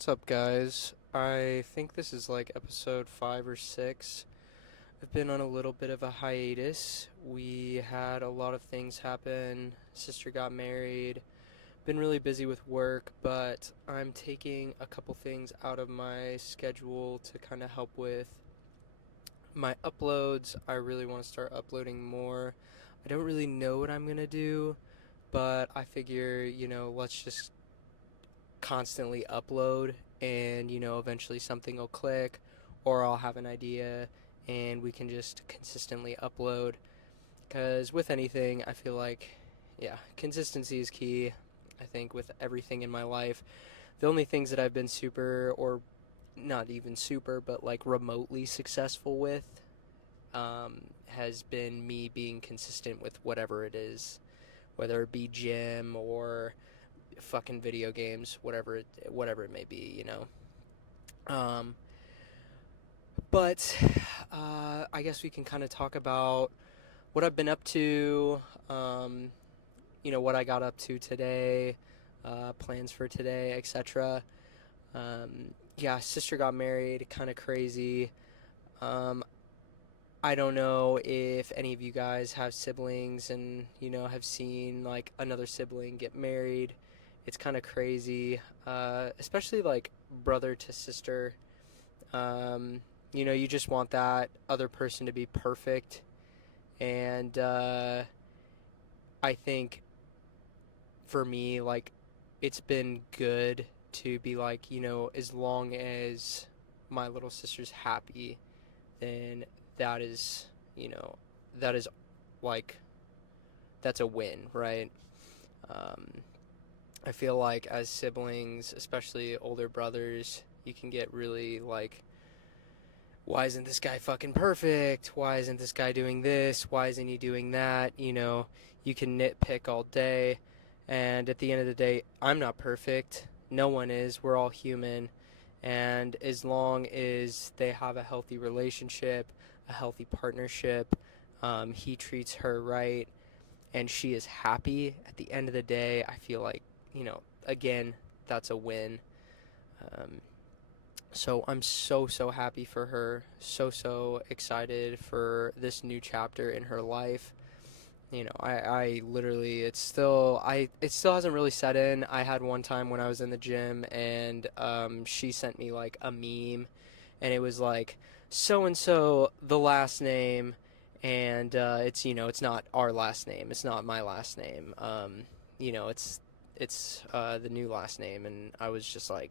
What's up, guys? I think this is like episode 5 or 6. I've been on a little bit of a hiatus. We had a lot of things happen. Sister got married. Been really busy with work, but I'm taking a couple things out of my schedule to kind of help with my uploads. I really want to start uploading more. I don't really know what I'm going to do, but I figure, let's just constantly upload and eventually something will click or I'll have an idea and we can just consistently upload because with anything I feel like consistency is key. I think with everything in my life, the only things that I've been super or not even super but like remotely successful with has been me being consistent with whatever it is, whether it be gym or fucking video games, whatever it may be. Um, but I guess we can kind of talk about what I've been up to. What I got up to today, plans for today, etc. Yeah, sister got married, kind of crazy. Um, I don't know if any of you guys have siblings and have seen like another sibling get married. It's kind of crazy, especially like brother to sister. You just want that other person to be perfect, and I think for me, like, it's been good to be like, as long as my little sister's happy, then that is, you know, that is like, that's a win, right? Um, I feel like as siblings, especially older brothers, you can get really like, why isn't this guy fucking perfect? Why isn't this guy doing this? Why isn't he doing that? You can nitpick all day. And at the end of the day, I'm not perfect. No one is. We're all human. And as long as they have a healthy relationship, a healthy partnership, he treats her right, and she is happy at the end of the day, I feel like, again, that's a win. Um, so I'm so happy for her. So excited for this new chapter in her life. I literally, it still hasn't really set in. I had one time when I was in the gym and she sent me like a meme and it was like so and so the last name, and it's not our last name. It's not my last name. It's the new last name, and I was just like,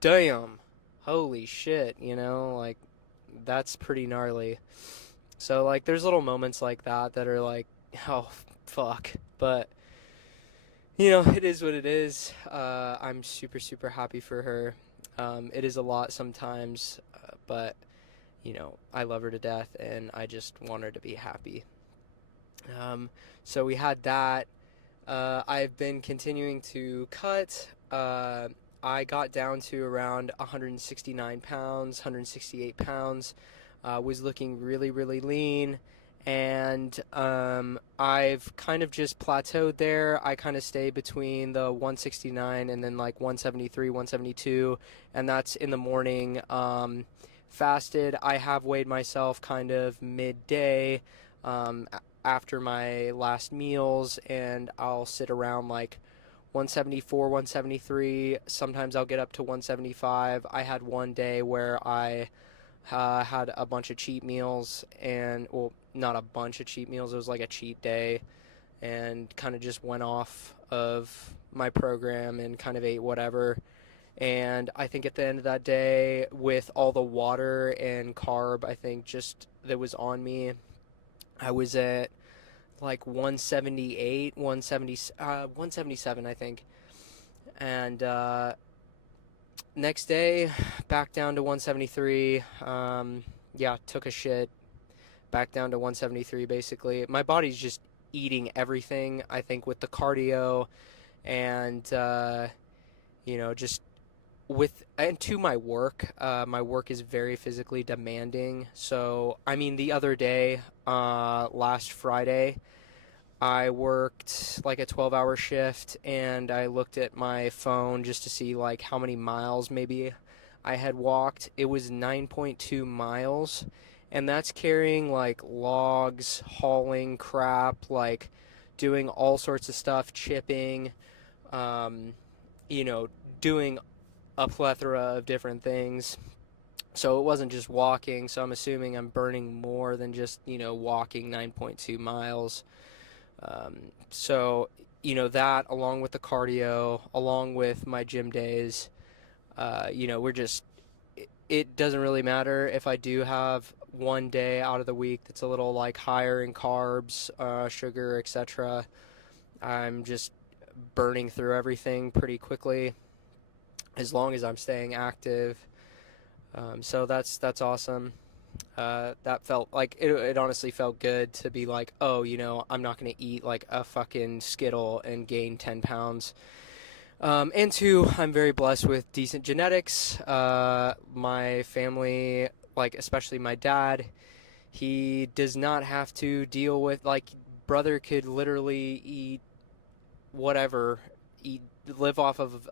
damn, holy shit, like that's pretty gnarly. So like there's little moments like that are like, oh fuck, but it is what it is. I'm super happy for her. It is a lot sometimes, but I love her to death, and I just want her to be happy. So we had that. I've been continuing to cut. I got down to around 169 pounds, 168 pounds. Was looking really lean, and I've kind of just plateaued there. I kind of stay between the 169 and then like 173, 172, and that's in the morning. Fasted. I have weighed myself kind of midday. Um, After my last meals, and I'll sit around like 174, 173. Sometimes I'll get up to 175. I had one day where I had a bunch of cheat meals, and well, not a bunch of cheat meals, it was like a cheat day, and kind of just went off of my program and kind of ate whatever. And I think at the end of that day, with all the water and carb, I think just that was on me, I was at like 178, 177, I think. And next day, back down to 173. Yeah, took a shit. Back down to 173, basically. My body's just eating everything, I think, with the cardio and, just and to my work. My work is very physically demanding. So, I mean, the other day, last Friday, I worked like a 12-hour shift, and I looked at my phone just to see like how many miles maybe I had walked. It was 9.2 miles, and that's carrying like logs, hauling crap, like doing all sorts of stuff, chipping, um, you know, doing a plethora of different things. So it wasn't just walking, so I'm assuming I'm burning more than just, walking 9.2 miles. So, that along with the cardio, along with my gym days, we're just, it doesn't really matter if I do have one day out of the week that's a little like higher in carbs, sugar, etc. I'm just burning through everything pretty quickly as long as I'm staying active. So that's awesome. That felt like it honestly felt good to be like, oh, I'm not going to eat like a fucking Skittle and gain 10 pounds. And two, I'm very blessed with decent genetics. My family, like especially my dad, he does not have to deal with, like, brother could literally eat whatever, eat, live off of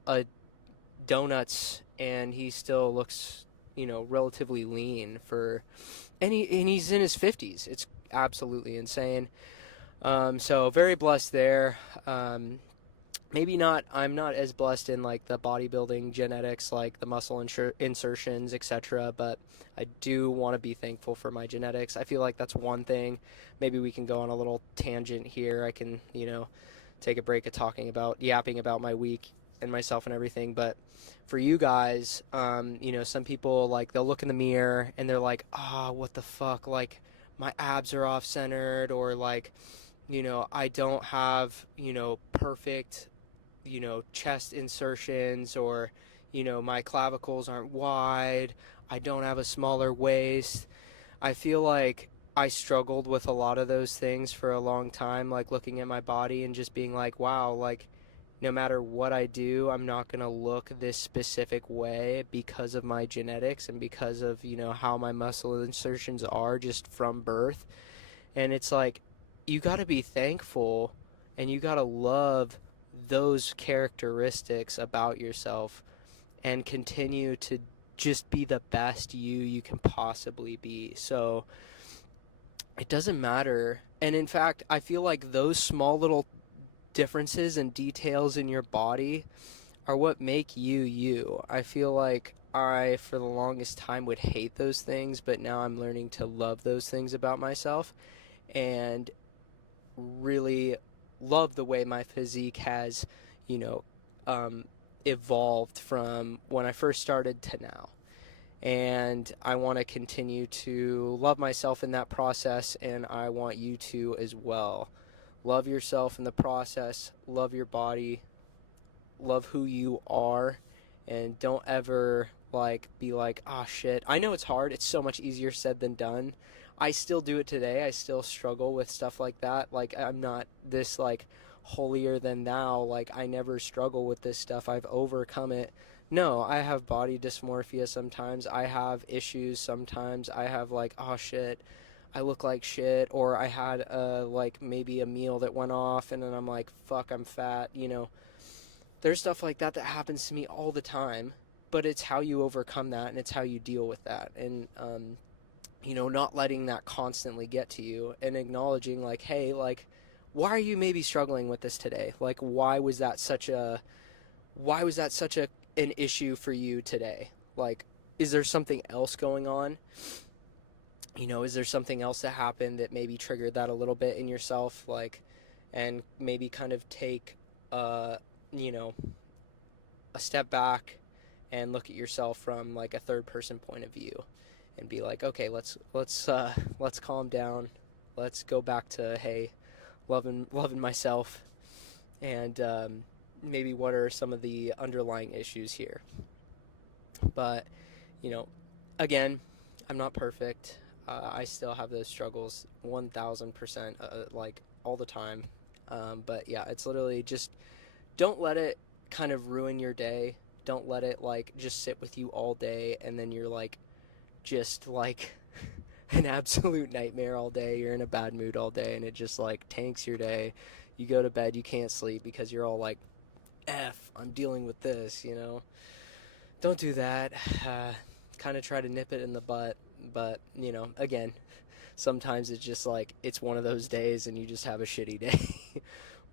donuts, and he still looks, relatively lean for, and he's in his 50s. It's absolutely insane. So very blessed there. Maybe not. I'm not as blessed in like the bodybuilding genetics, like the muscle insertions, etc. But I do want to be thankful for my genetics. I feel like that's one thing. Maybe we can go on a little tangent here. I can, take a break of yapping about my week and myself and everything. But for you guys, some people, like, they'll look in the mirror and they're like, what the fuck? Like, my abs are off centered, or like, I don't have, perfect, chest insertions, or, my clavicles aren't wide. I don't have a smaller waist. I feel like I struggled with a lot of those things for a long time, like looking at my body and just being like, wow, like, no matter what I do, I'm not going to look this specific way because of my genetics and because of, how my muscle insertions are just from birth. And it's like, you got to be thankful and you got to love those characteristics about yourself and continue to just be the best you can possibly be. So it doesn't matter. And in fact, I feel like those small little differences and details in your body are what make you you. I feel like I, for the longest time, would hate those things, but now I'm learning to love those things about myself and really love the way my physique has, you know, evolved from when I first started to now. And I want to continue to love myself in that process, and I want you to as well. Love yourself in the process, love your body, love who you are, and don't ever like be like, ah, shit. I know it's hard. It's so much easier said than done. I still do it today. I still struggle with stuff like that. Like, I'm not this like holier than thou. Like, I never struggle with this stuff. I've overcome it. No, I have body dysmorphia sometimes. I have issues sometimes. I have like, oh shit, I look like shit, or I had like maybe a meal that went off and then I'm like, fuck, I'm fat, There's stuff like that that happens to me all the time, but it's how you overcome that and it's how you deal with that. And, not letting that constantly get to you and acknowledging like, hey, like, why are you maybe struggling with this today? Like, why was that such an issue for you today? Like, is there something else going on? Is there something else that happened that maybe triggered that a little bit in yourself? Like, and maybe kind of take, you know, a step back and look at yourself from like a third person point of view and be like, okay, let's calm down. Let's go back to, hey, loving myself, and maybe what are some of the underlying issues here. But, you know, again, I'm not perfect. I still have those struggles 1000%, like all the time. But yeah, it's literally just don't let it kind of ruin your day. Don't let it like just sit with you all day and then you're like just like an absolute nightmare all day. You're in a bad mood all day, and it just like tanks your day. You go to bed, you can't sleep because you're all like, I'm dealing with this, you know? Don't do that. Kind of try to nip it in the butt, but, you know, again, sometimes it's just like, it's one of those days and you just have a shitty day,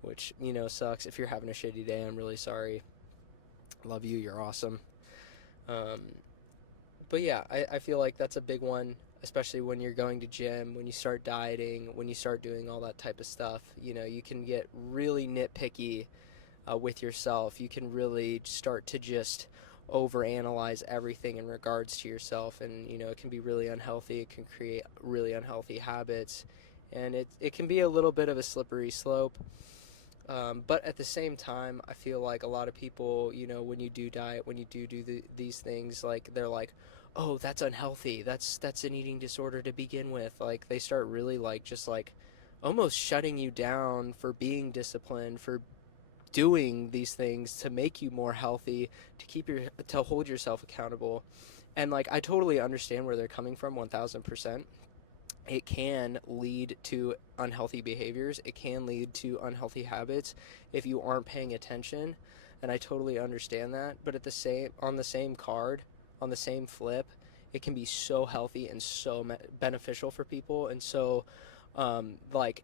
which, you know, sucks. If you're having a shitty day, I'm really sorry. Love you, you're awesome. Um, but yeah, I feel like that's a big one, especially when you're going to gym, when you start dieting, when you start doing all that type of stuff. You know, you can get really nitpicky with yourself. You can really start to just overanalyze everything in regards to yourself, and you know, it can be really unhealthy. It can create really unhealthy habits, and it can be a little bit of a slippery slope. But at the same time, I feel like a lot of people, you know, when you do diet, when you do these things, like they're like, oh, that's unhealthy. That's an eating disorder to begin with. Like they start really like just like almost shutting you down for being disciplined, for doing these things to make you more healthy, to hold yourself accountable. And like I totally understand where they're coming from 1000%. It can lead to unhealthy behaviors. It can lead to unhealthy habits if you aren't paying attention, and I totally understand that. But on the same card, on the same flip, it can be so healthy and so beneficial for people, and so like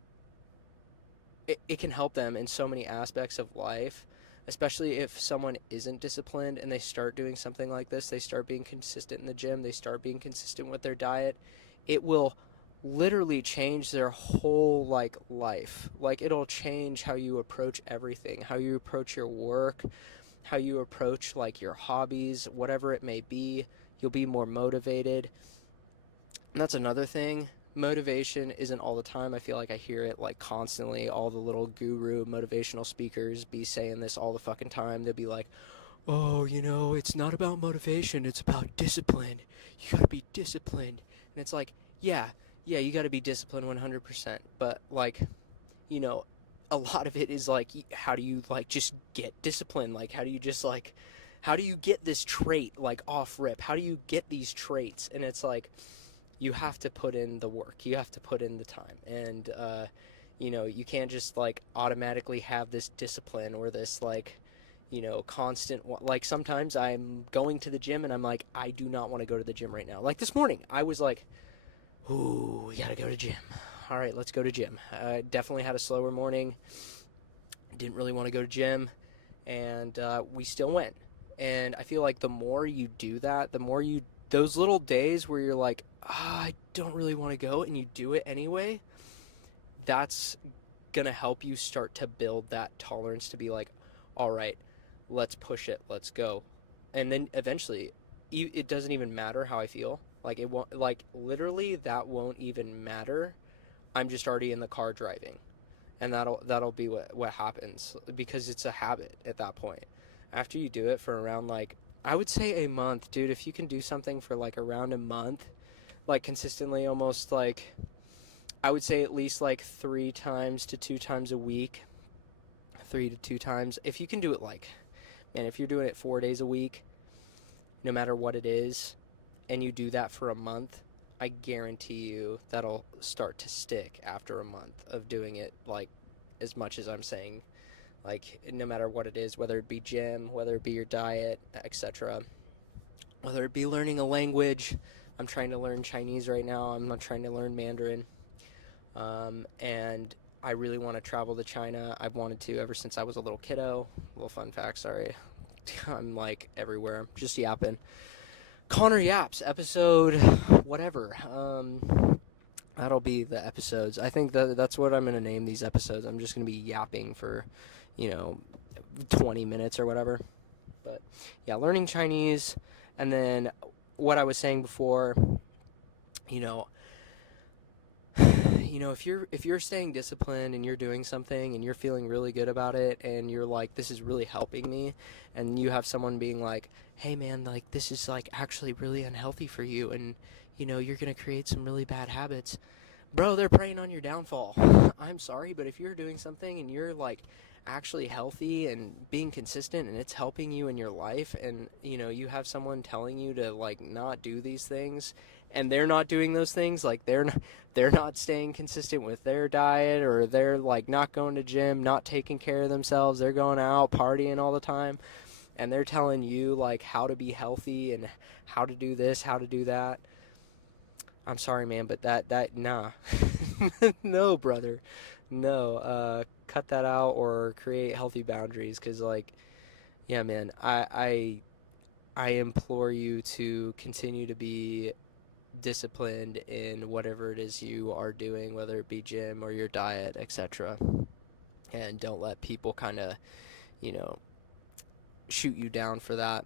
it can help them in so many aspects of life, especially if someone isn't disciplined and they start doing something like this. They start being consistent in the gym, they start being consistent with their diet. It will literally change their whole like life. Like it'll change how you approach everything, how you approach your work, how you approach like your hobbies, whatever it may be. You'll be more motivated. And that's another thing. Motivation isn't all the time. I feel like I hear it like constantly. All the little guru motivational speakers be saying this all the fucking time. They'll be like, oh, you know, it's not about motivation, it's about discipline. You gotta be disciplined. And it's like, yeah, you gotta be disciplined 100%. But like, you know, a lot of it is like, how do you like just get disciplined? Like, how do you get this trait like off rip? How do you get these traits? And it's like, you have to put in the work. You have to put in the time. And, you know, you can't just like automatically have this discipline or this like, you know, constant, like sometimes I'm going to the gym and I'm like, I do not want to go to the gym right now. Like this morning, I was like, ooh, we gotta go to gym. All right, let's go to gym. I definitely had a slower morning. Didn't really want to go to gym, and we still went. And I feel like the more you do that, those little days where you're like, I don't really want to go, and you do it anyway, that's gonna help you start to build that tolerance to be like, all right, let's push it, let's go. And then eventually, it doesn't even matter how I feel. Like it won't, like literally that won't even matter. I'm just already in the car driving, and that'll be what happens, because it's a habit at that point. After you do it for around like, I would say a month, dude. If you can do something for like around a month, like consistently, almost like, I would say at least like 3 times to 2 times a week, 3 to 2 times. If you can do it like, man, if you're doing it 4 days a week, no matter what it is, and you do that for a month, I guarantee you that'll start to stick after a month of doing it, like as much as I'm saying, like no matter what it is, whether it be gym, whether it be your diet, etc., whether it be learning a language. I'm trying to learn Chinese right now. I'm not trying to learn Mandarin. And I really want to travel to China. I've wanted to ever since I was a little kiddo. Little fun fact, sorry. I'm like everywhere. I'm just yapping. CondogYaps, episode whatever. That'll be the episodes. I think that's what I'm going to name these episodes. I'm just going to be yapping for, 20 minutes or whatever. But yeah, learning Chinese. And then what I was saying before, you know, if you're staying disciplined and you're doing something and you're feeling really good about it and you're like, this is really helping me, and you have someone being like, hey man, like this is like actually really unhealthy for you, and you're gonna create some really bad habits, bro, they're preying on your downfall. I'm sorry, but if you're doing something and you're like actually healthy and being consistent and it's helping you in your life, and you have someone telling you to like not do these things, and they're not doing those things, like they're not staying consistent with their diet, or they're like not going to gym, not taking care of themselves, they're going out partying all the time, and they're telling you like how to be healthy and how to do this, how to do that. I'm sorry, man, but that nah. No, brother. No, cut that out or create healthy boundaries, cuz like yeah, man, I implore you to continue to be disciplined in whatever it is you are doing, whether it be gym or your diet, etc. And don't let people kind of, you know, shoot you down for that.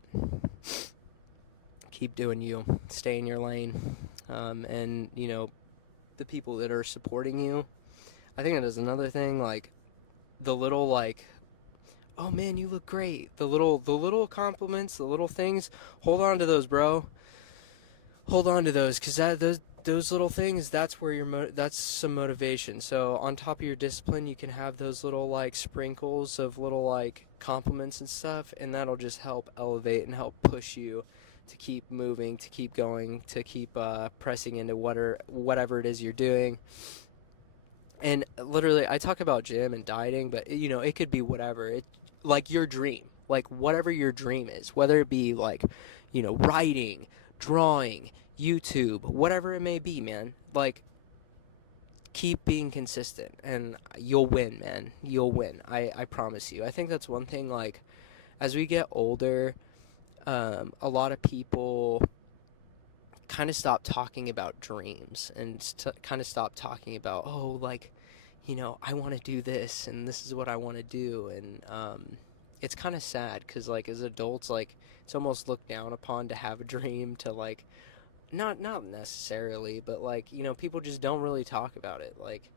Keep doing you. Stay in your lane. And, you know, the people that are supporting you, I think that is another thing, like, the little, like, oh man, you look great. The little compliments, the little things, hold on to those, bro. Hold on to those, because those little things, that's where that's some motivation. So on top of your discipline, you can have those little like sprinkles of little like compliments and stuff, and that'll just help elevate and help push you to keep moving, to keep going, to keep pressing into whatever it is you're doing. And literally, I talk about gym and dieting, but you know, it could be whatever. It like your dream, like whatever your dream is, whether it be like, you know, writing, drawing, YouTube, whatever it may be, man. Like, keep being consistent, and you'll win, man. You'll win. I promise you. I think that's one thing. Like, as we get older, a lot of people kind of stop talking about dreams and kind of stop talking about, oh, like, you know, I want to do this and this is what I want to do. And it's kind of sad because, like, as adults, like, it's almost looked down upon to have a dream, to like not necessarily, but like, you know, people just don't really talk about it. Like,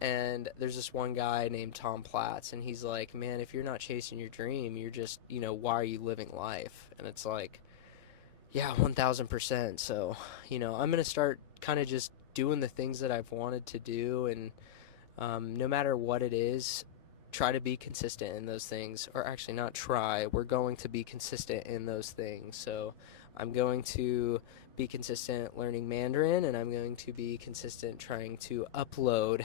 and there's this one guy named Tom Platts, and he's like, man, if you're not chasing your dream, you're just, you know, why are you living life? And it's like, yeah, 1000%. So, you know, I'm going to start kind of just doing the things that I've wanted to do. And no matter what it is, try to be consistent in those things. Or actually, not try. We're going to be consistent in those things. So I'm going to be consistent learning Mandarin, and I'm going to be consistent trying to upload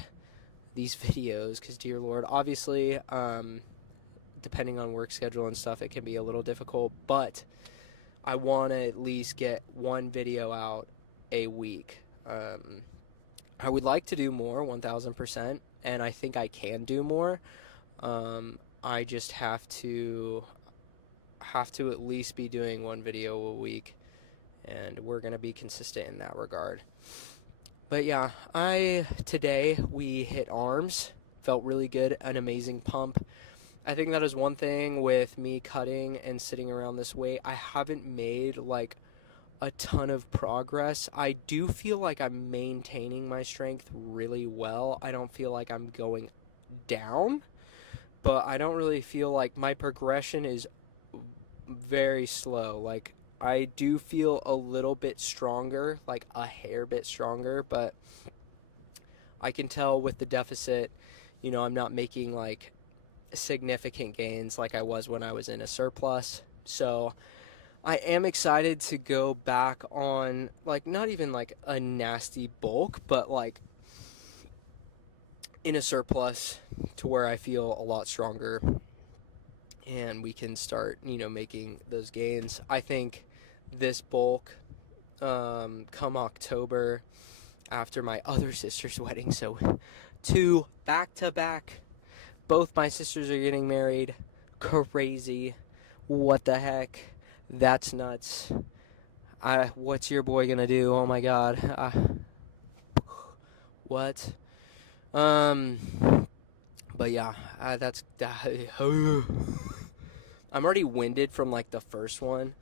these videos. Because, dear Lord, obviously, depending on work schedule and stuff, it can be a little difficult. But I want to at least get one video out a week. I would like to do more, 1000%, and I think I can do more. I just have to at least be doing one video a week, and we're going to be consistent in that regard. But yeah, today we hit arms, felt really good, an amazing pump. I think that is one thing with me cutting and sitting around this weight. I haven't made like a ton of progress. I do feel like I'm maintaining my strength really well. I don't feel like I'm going down, but I don't really feel like my progression is very slow. Like, I do feel a little bit stronger, like a hair bit stronger, but I can tell with the deficit, you know, I'm not making like significant gains like I was when I was in a surplus. So I am excited to go back on, like, not even like a nasty bulk, but like in a surplus to where I feel a lot stronger, and we can start, you know, making those gains. I think this bulk, come October, after my other sister's wedding, so 2 back-to-back, both my sisters are getting married. Crazy. What the heck? That's nuts. What's your boy gonna do? Oh my god. What? But yeah, that's. I'm already winded from like the first one.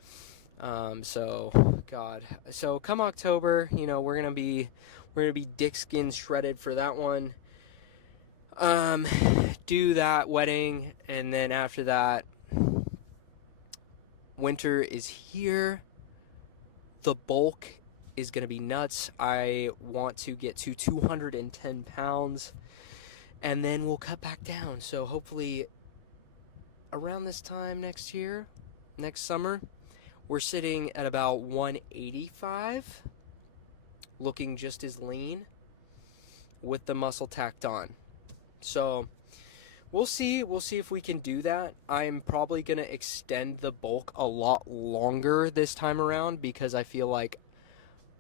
So God. So come October, you know, we're gonna be dick skin shredded for that one. Do that wedding, and then after that, winter is here. The bulk is going to be nuts. I want to get to 210 pounds, and then we'll cut back down. So hopefully around this time next year, next summer, we're sitting at about 185. looking just as lean with the muscle tacked on. So we'll see. We'll see if we can do that. I'm probably going to extend the bulk a lot longer this time around because I feel like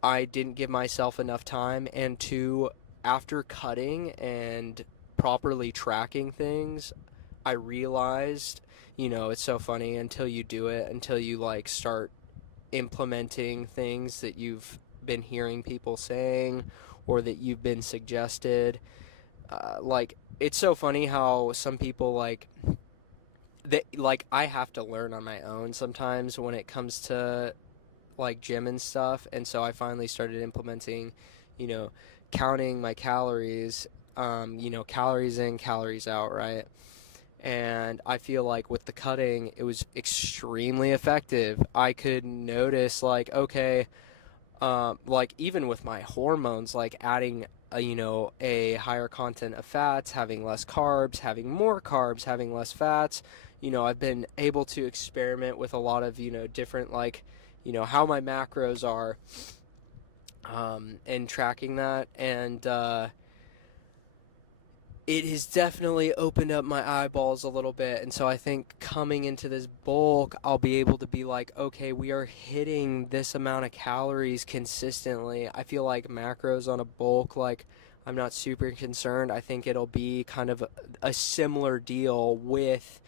I didn't give myself enough time. And two, after cutting and properly tracking things, I realized, it's so funny until you do it, until you like start implementing things that you've been hearing people saying or that you've been suggested. Like, it's so funny how some people like I have to learn on my own sometimes when it comes to like gym and stuff, and so I finally started implementing, you know, counting my calories, calories in, calories out, right? And I feel like with the cutting, it was extremely effective. I could notice, like, okay, like even with my hormones, like adding a higher content of fats, having less carbs, having more carbs, having less fats. I've been able to experiment with a lot of different, like, how my macros are, and tracking that, and it has definitely opened up my eyeballs a little bit. And so I think coming into this bulk, I'll be able to be like, okay, we are hitting this amount of calories consistently. I feel like macros on a bulk, like, I'm not super concerned. I think it'll be kind of a similar deal with,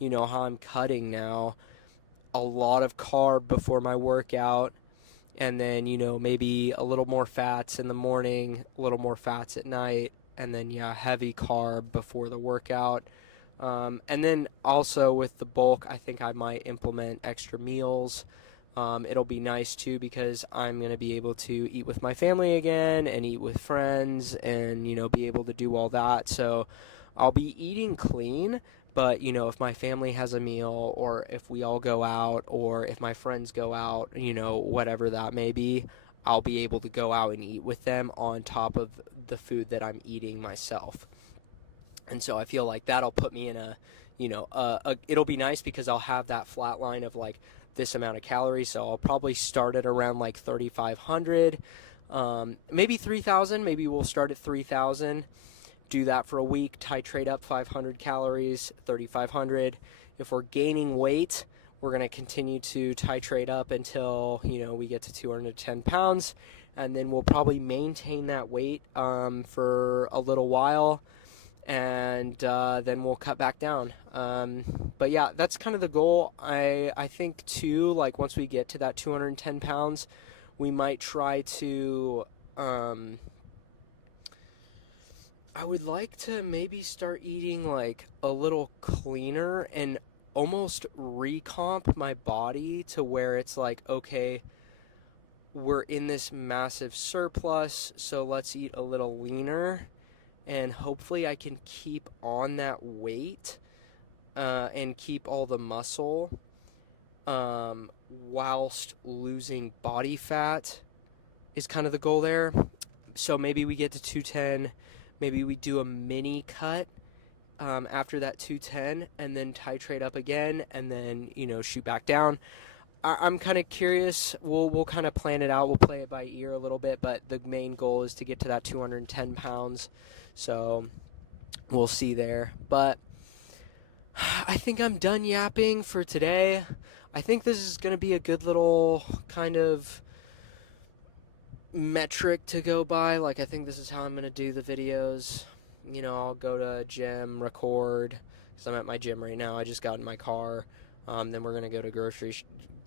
how I'm cutting now. A lot of carb before my workout, and then, maybe a little more fats in the morning, a little more fats at night, and then, yeah, heavy carb before the workout. And then also with the bulk, I think I might implement extra meals. It'll be nice too because I'm going to be able to eat with my family again and eat with friends and, be able to do all that. So I'll be eating clean, but, if my family has a meal or if we all go out or if my friends go out, whatever that may be, I'll be able to go out and eat with them on top of the food that I'm eating myself. And so I feel like that'll put me in it'll be nice because I'll have that flat line of like this amount of calories. So I'll probably start at around like 3,500, maybe 3,000. Maybe we'll start at 3,000. Do that for a week, titrate up 500 calories, 3,500. If we're gaining weight, we're going to continue to titrate up until, we get to 210 pounds. And then we'll probably maintain that weight for a little while. And then we'll cut back down. But yeah, that's kind of the goal. I think too, like once we get to that 210 pounds, we might try to... I would like to maybe start eating like a little cleaner and almost recomp my body to where it's like, okay, we're in this massive surplus, so let's eat a little leaner, and hopefully I can keep on that weight and keep all the muscle whilst losing body fat is kind of the goal there. So maybe we get to 210. Maybe we do a mini cut after that 210 and then titrate up again and then, shoot back down. I'm kind of curious. We'll kind of plan it out. We'll play it by ear a little bit, but the main goal is to get to that 210 pounds. So we'll see there. But I think I'm done yapping for today. I think this is going to be a good little kind of metric to go by. Like, I think this is how I'm going to do the videos. I'll go to a gym, record, because I'm at my gym right now. I just got in my car. Then we're going to go to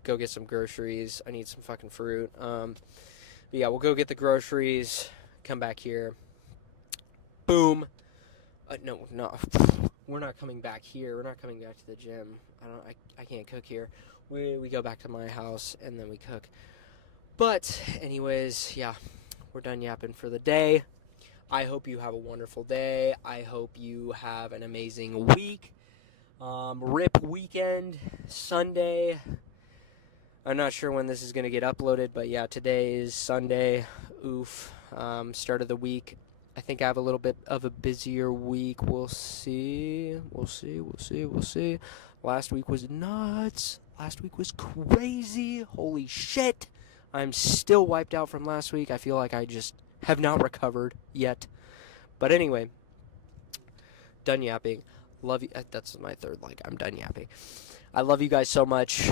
go get some groceries. I need some fucking fruit. But yeah, we'll go get the groceries, come back here. Boom. No, we're not coming back here. We're not coming back to the gym. I can't cook here. We go back to my house, and then we cook. But, anyways, yeah, we're done yapping for the day. I hope you have a wonderful day. I hope you have an amazing week. Rip weekend, Sunday. I'm not sure when this is going to get uploaded, but yeah, today is Sunday. Oof. Start of the week. I think I have a little bit of a busier week. We'll see. Last week was nuts. Last week was crazy. Holy shit. I'm still wiped out from last week. I feel like I just have not recovered yet. But anyway, done yapping. Love you. That's my third like. I'm done yapping. I love you guys so much.